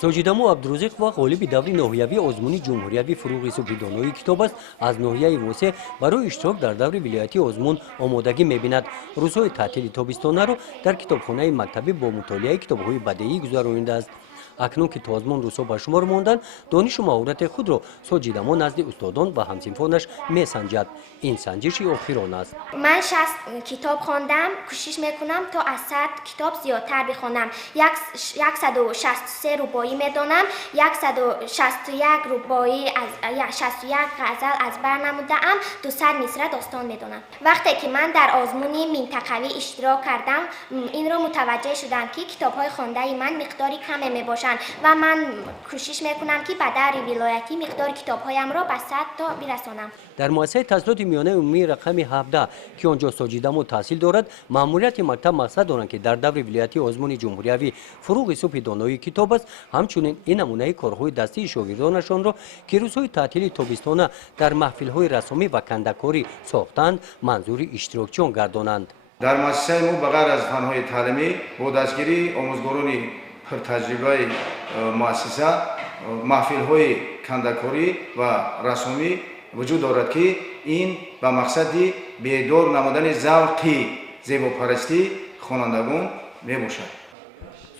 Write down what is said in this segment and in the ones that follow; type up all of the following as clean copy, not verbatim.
سوچیدامو عبدورозикзода غالب даври نохияи озмуни чумхурияви фуруги субхи донои китоб است. از نохияи восеъ برای اشتراک در دور ویلویاتی озмун омодаги мебинанд. روزهای تعطیل تابستانه را در کتابخانه مکتبی با مطالعه کتاب‌های بادеи گذرانیده است. اکنون که تازمان روزها به شمار ماندند، دانش و مهارت خود را سوچیدامو نزد استادان و همصنفانش میسنجد. این سنجش آخران است. من 60 کتاب خواندم، کوشش میکنم تا از 100 کتاب زیادتر بخوانم. 163 ربایی میدانم، 161 ربایی از 61 غزل از بر نموده‌ام، 200 مصرع داستان میدانم. وقتی که من در آزمون منطقوی اشتراک کردم، این را متوجه شدم که کتاب‌های خوانده من مقداری کم میباشد و من کوشش میکنم که به در ویلویاتی مقدار کتاب‌هایم را به 100 تا برسانم. در مؤسسه تحصیلات میانه عمومی رقم 17 که آنجا سوچیدامو تحصیل دارد، مأموریت مکتب مقصد دارند که در دور ویلویاتی ازمون چمهوریوی فروغ سبحی دونایی کتاب است. همچنین این نمونه کارهای دستی شاگردانشان را که روزهای تعطیل تابستانه در محفل‌های رسمی و کنده‌کاری ساختند منظور اشتراکچیان گردانند. در مؤسسه ما بغیر از فن‌های تعلیمی با دستگیری آموزگاران پرتجربه مؤسسه محفل‌های کنده‌کاری و رسمی وجود دارد که این به مقصد بیدار نمودن ذوق زیباپرستی خوانندگان میباشد.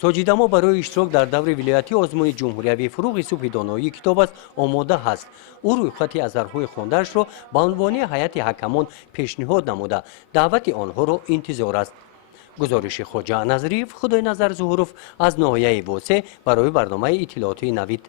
سوچیدامو برای اشتراک در دور ویلویاتی ازمون چمهوریوی فروغ سبحی دونایی کتاب است آماده است. او روی خط اثرهای خوانده‌اش را به عنوان هیئت حکمان پیشنهاد نموده دعوت آنها را انتظار است. گزارش خواجه نظریف خدای نظر ظهوروف از ناحیه واسه برای برنامه اطلاعاتی نوید.